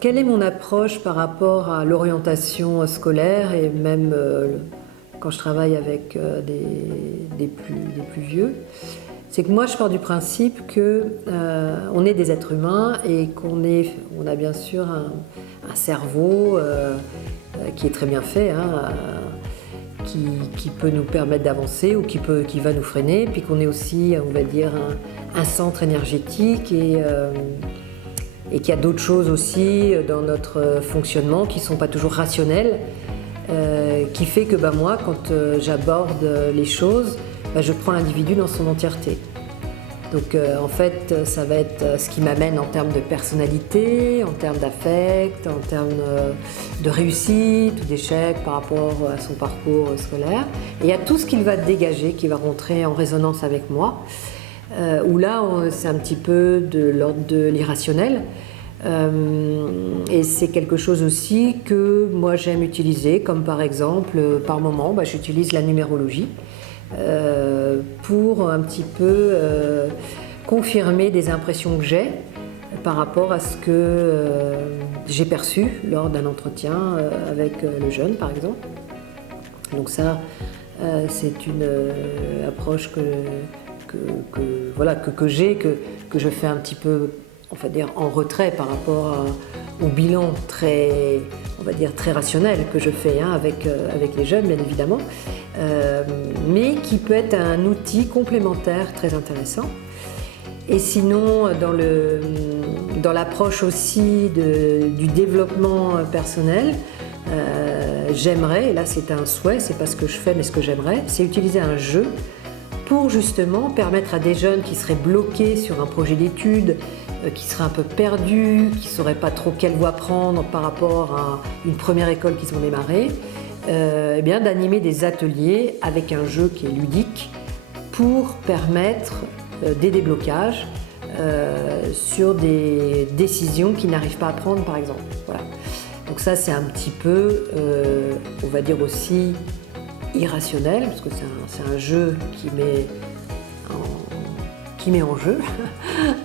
Quelle est mon approche par rapport à l'orientation scolaire et même quand je travaille avec des plus vieux? C'est que moi je pars du principe qu'on est des êtres humains et on a bien sûr un cerveau qui est très bien fait, hein, qui peut nous permettre d'avancer ou qui va nous freiner, puis qu'on est aussi, on va dire, un centre énergétique et qu'il y a d'autres choses aussi dans notre fonctionnement qui ne sont pas toujours rationnelles, qui fait que moi, quand j'aborde les choses, je prends l'individu dans son entièreté. Donc en fait, ça va être ce qui m'amène en termes de personnalité, en termes d'affect, en termes de réussite ou d'échec par rapport à son parcours scolaire. Et il y a tout ce qu'il va dégager, qui va rentrer en résonance avec moi, où là, c'est un petit peu de l'ordre de l'irrationnel. Et c'est quelque chose aussi que moi j'aime utiliser, comme par exemple, par moment, j'utilise la numérologie. Pour un petit peu confirmer des impressions que j'ai par rapport à ce que j'ai perçu lors d'un entretien avec le jeune, par exemple. Donc ça, c'est une approche que j'ai, que je fais un petit peu, on va dire, en retrait par rapport au bilan très, on va dire, très rationnel que je fais avec les jeunes, bien évidemment, mais qui peut être un outil complémentaire très intéressant. Et sinon, dans l'approche aussi du développement personnel, j'aimerais, et là c'est un souhait, c'est pas ce que je fais mais ce que j'aimerais, c'est utiliser un jeu pour justement permettre à des jeunes qui seraient bloqués sur un projet d'études, qui seraient un peu perdus, qui ne sauraient pas trop quelle voie prendre par rapport à une première école qu'ils ont démarrée, d'animer des ateliers avec un jeu qui est ludique pour permettre des déblocages sur des décisions qu'ils n'arrivent pas à prendre, par exemple. Voilà. Donc ça, c'est un petit peu, on va dire aussi, irrationnel, parce que c'est un jeu qui met en jeu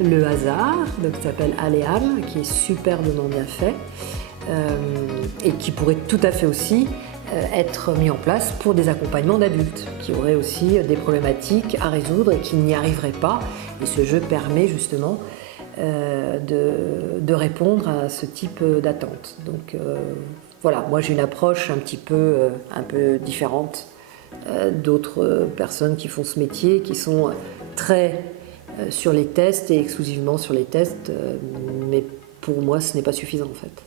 le hasard, donc ça s'appelle Alléam, qui est superbement bien fait et qui pourrait tout à fait aussi être mis en place pour des accompagnements d'adultes qui auraient aussi des problématiques à résoudre et qui n'y arriveraient pas. Et ce jeu permet justement de répondre à ce type d'attente. Donc voilà, moi j'ai une approche un peu différente d'autres personnes qui font ce métier, qui sont très sur les tests et exclusivement sur les tests, mais pour moi ce n'est pas suffisant en fait.